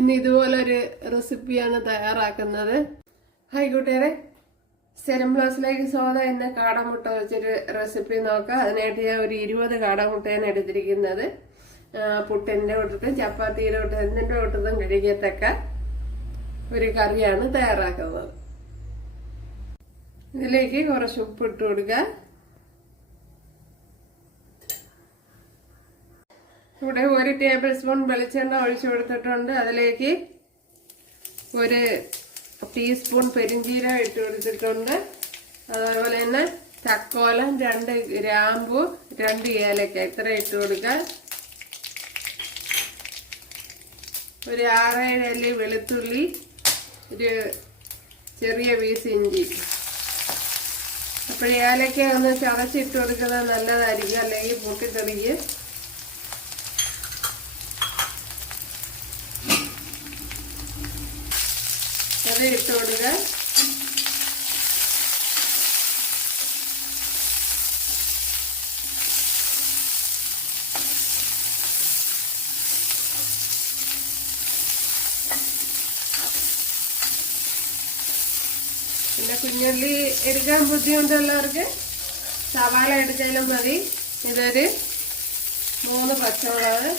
ഇന്ന് ഇതുപോലൊരു റെസിപ്പിയാണ് തയ്യാറാക്കുന്നത്. ഹായ് കൂട്ടുകാരെ. സ്ഥിരം ബ്ലൗസിലേക്ക് സോദ എന്ന കാടമുട്ട വെച്ചൊരു റെസിപ്പി നോക്കാം. അതിനായിട്ട് ഞാൻ ഒരു ഇരുപത് കാടമുട്ടയാണ് എടുത്തിരിക്കുന്നത്. പുട്ടിന്റെ കൂട്ടത്തും ചപ്പാത്തിയുടെ കൂട്ടത്തും എന്തിന്റെ കൂട്ടത്തും കഴിക്കത്തക്ക ഒരു കറിയാണ് തയ്യാറാക്കുന്നത്. ഇതിലേക്ക് കുറച്ച് ഉപ്പ് ഇട്ട് കൊടുക്കുക ഇവിടെ ഒരു ടേബിൾ സ്പൂൺ വെളിച്ചെണ്ണ ഒഴിച്ചു കൊടുത്തിട്ടുണ്ട്. അതിലേക്ക് ഒരു ടീസ്പൂൺ പെരിഞ്ചീരം ഇട്ട് കൊടുത്തിട്ടുണ്ട്. അതേപോലെ തന്നെ തക്കോലം രണ്ട് ഗ്രാമ്പു രണ്ട് ഏലക്ക. ഇത്ര ഇട്ട് കൊടുക്കുക. ഒരു ആറേഴ് അല്ലി വെളുത്തുള്ളി ഒരു ചെറിയ പീസ് ഇഞ്ചി. അപ്പോൾ ഏലക്ക ഒന്ന് ചതച്ചിട്ട് കൊടുക്കുന്നത് നല്ലതായിരിക്കും. അല്ലെങ്കിൽ പൊട്ടിത്തെറിക്കും. അത് ഇട്ട് കൊടുക്കുക പിന്നെ കുഞ്ഞുള്ളി എടുക്കാൻ ബുദ്ധിമുട്ടുള്ളവർക്ക് സവാള എടുത്താലും മതി. ഇതൊരു മൂന്ന് പച്ചമുളക്.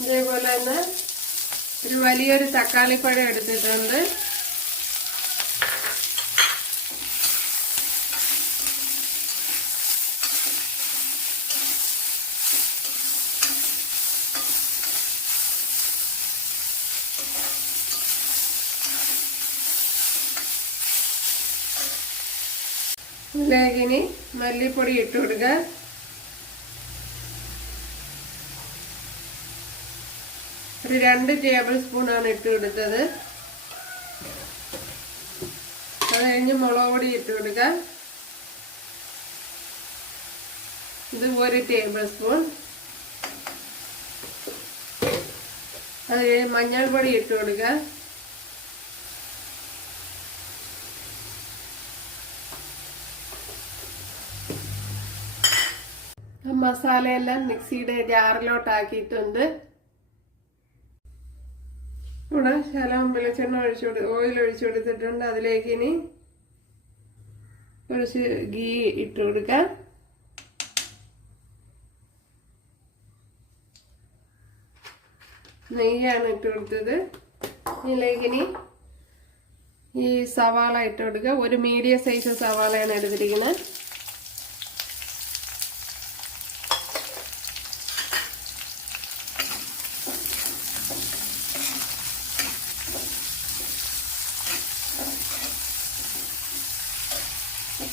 ഇതേപോലെ തന്നെ ഒരു വലിയൊരു തക്കാളിപ്പഴം എടുത്തിട്ടുണ്ട്. ഇനി മല്ലിപ്പൊടി ഇട്ട് കൊടുക്കുക. ഒരു രണ്ട് ടേബിൾ സ്പൂണാണ് ഇട്ട് കൊടുത്തത് അത് കഴിഞ്ഞ് മുളക് പൊടി ഇട്ട് കൊടുക്ക ഇത് ഒരു ടേബിൾ സ്പൂൺ. അത് കഴിഞ്ഞ് മഞ്ഞൾപ്പൊടി ഇട്ട് കൊടുക്കുക ആ മസാലയെല്ലാം മിക്സിയുടെ ജാറിലോട്ടാക്കിയിട്ടുണ്ട്. ഇവിടെ ശലം വെളിച്ചെണ്ണ ഒഴിച്ചു കൊടു ഓയിൽ ഒഴിച്ചു കൊടുത്തിട്ടുണ്ട്. അതിലേക്ക് ഇനി കുറച്ച് ഗീ ഇട്ട് കൊടുക്കാം. നെയ്യാണ് ഇട്ട് കൊടുത്തത്. ഇതിലേക്ക് ഇനി ഈ സവാള ഇട്ട് കൊടുക്കുക ഒരു മീഡിയം സൈസ് സവാളയാണ് എടുത്തിരിക്കുന്നത്.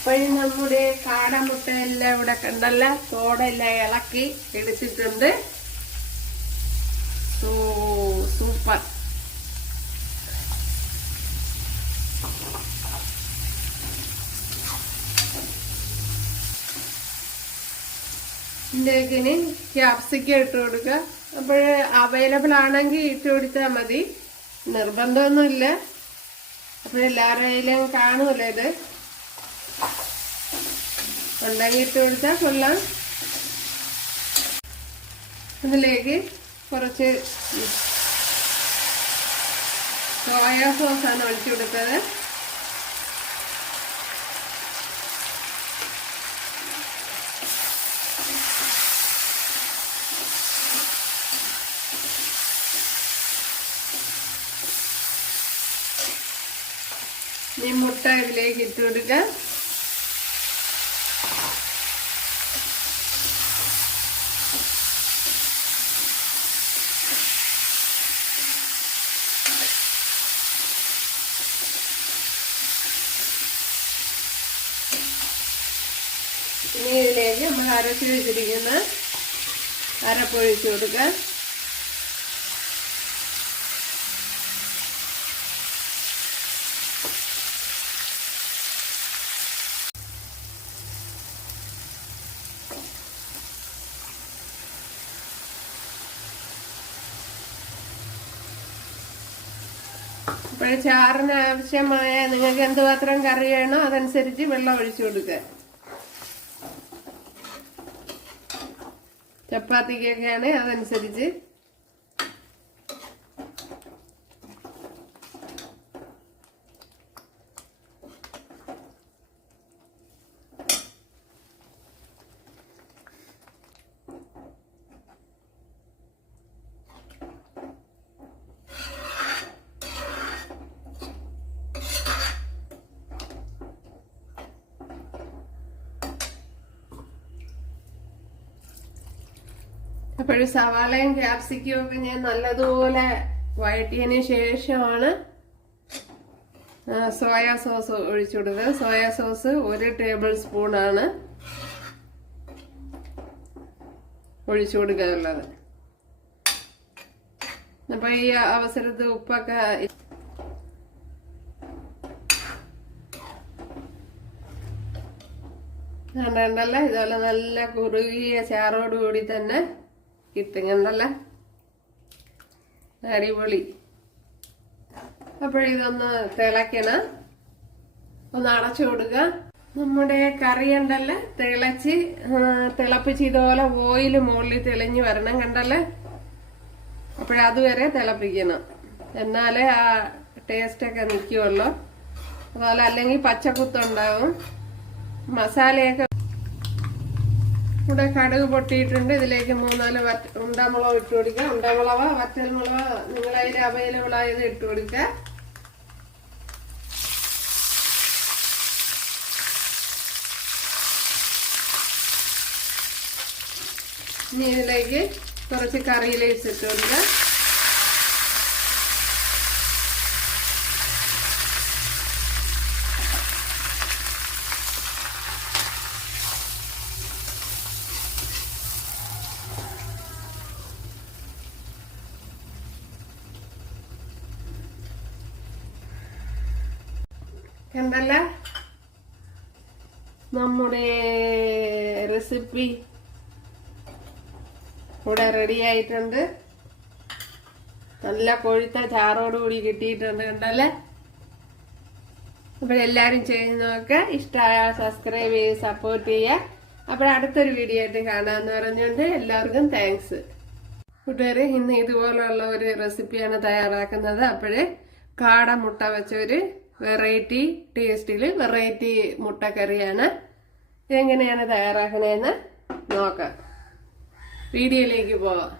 ഇപ്പോഴും നമ്മുടെ കാടമുട്ട എല്ലാം ഇവിടെ കണ്ടല്ല തോടെല്ലാം ഇളക്കി എടുത്തിട്ടുണ്ട്. സൂപ്പർ. ഇതിന് ക്യാപ്സിക്കം ഇട്ട് കൊടുക്കുക അപ്പോൾ അവൈലബിൾ ആണെങ്കിൽ ഇട്ട് കൊടുത്താൽ മതി. നിർബന്ധമൊന്നുമില്ല. അപ്പോൾ എല്ലാവരുടെ കയ്യിലും കാണുമല്ലോ ഇത്. ഉണ്ടെങ്കിൽ ഇട്ട് കൊടുത്താൽ കൊള്ളാം. അതിലേക്ക് കുറച്ച് സോയ സോസാണ് ഒഴിച്ചു കൊടുത്തത്. ഈ മുട്ട ഇതിലേക്ക് ഇട്ട് കൊടുക്കുക ഇനി ഇതിലേക്ക് നമ്മൾ അരച്ച് വെച്ചിരിക്കുന്ന അരപ്പൊഴിച്ച് കൊടുക്കുക. അപ്പോൾ ചാറിന് ആവശ്യമായ നിങ്ങൾക്ക് എന്തുമാത്രം കറി വേണോ അതനുസരിച്ച് വെള്ളം ഒഴിച്ചു കൊടുക്കുക. ചപ്പാത്തിക്കൊക്കെയാണ് അതനുസരിച്ച്. അപ്പോഴും സവാളയും ക്യാപ്സിക്കും ഒക്കെ ഞാൻ നല്ലതുപോലെ വഴറ്റിയതിന് ശേഷമാണ് സോയാ സോസ് ഒഴിച്ചു കൊടുത്തത്. സോയാ സോസ് ഒരു ടേബിൾ സ്പൂണാണ് ഒഴിച്ചു കൊടുക്കാനുള്ളത് അപ്പൊ ഈ അവസരത്ത് ഉപ്പൊക്കെ കണ്ടല്ല? ഇതുപോലെ നല്ല കുറുകിയ ചാറോടുകൂടി തന്നെ കിട്ടും അടിപൊളി. അപ്പോഴിതൊന്ന് തിളയ്ക്കണം. ഒന്ന് അടച്ചു കൊടുക്കുക. നമ്മുടെ കറി ഉണ്ടല്ലേ? തിളച്ച് തിളപ്പിച്ച് ഇതുപോലെ ഓയിൽ മുകളിൽ തെളിഞ്ഞു വരണം കണ്ടല്ലേ? അപ്പോഴതുവരെ തിളപ്പിക്കണം. എന്നാലേ ആ ടേസ്റ്റ് ഒക്കെ നിൽക്കുമല്ലോ അതുപോലെ അല്ലെങ്കിൽ പച്ചക്കുത്തുണ്ടാവും. മസാലയൊക്കെ ഇവിടെ കടുക് പൊട്ടിയിട്ടുണ്ട്. ഇതിലേക്ക് മൂന്നാൽ വറ്റ ഉണ്ടമുളക് ഇട്ട് കൊടുക്കുക. ഉണ്ടമുളക് വറ്റൽമുളക് നിങ്ങളതിൽ അവൈലബിൾ ആയത് ഇട്ട് കൊടുക്കുക. ഇനി ഇതിലേക്ക് കുറച്ച് കറി ലീവ്സ് ഇട്ട് കൊടുക്കുക. കണ്ടല്ല? നമ്മുടെ റെസിപ്പി ഇവിടെ റെഡി ആയിട്ടുണ്ട്. നല്ല കൊഴുത്ത ചാറോട് കൂടി കിട്ടിയിട്ടുണ്ട് കണ്ടല്ലേ? അപ്പോഴെല്ലാരും ചെയ്ത് നോക്കുക ഇഷ്ടമായ സബ്സ്ക്രൈബ് ചെയ്ത് സപ്പോർട്ട് ചെയ്യുക. അപ്പോൾ അടുത്തൊരു വീഡിയോ ആയിട്ട് കാണാമെന്ന് പറഞ്ഞുകൊണ്ട് എല്ലാവർക്കും താങ്ക്സ് കൂട്ടുകാരെ ഇന്ന് ഇതുപോലുള്ള ഒരു റെസിപ്പിയാണ് തയ്യാറാക്കുന്നത്. അപ്പോഴേ കാടമുട്ട വെച്ചൊരു വെറൈറ്റി ടേസ്റ്റിൽ വെറൈറ്റി മുട്ടക്കറിയാണ്. ഇതെങ്ങനെയാണ് തയ്യാറാക്കണേന്ന് നോക്കാം. വീഡിയോയിലേക്ക് പോവാം.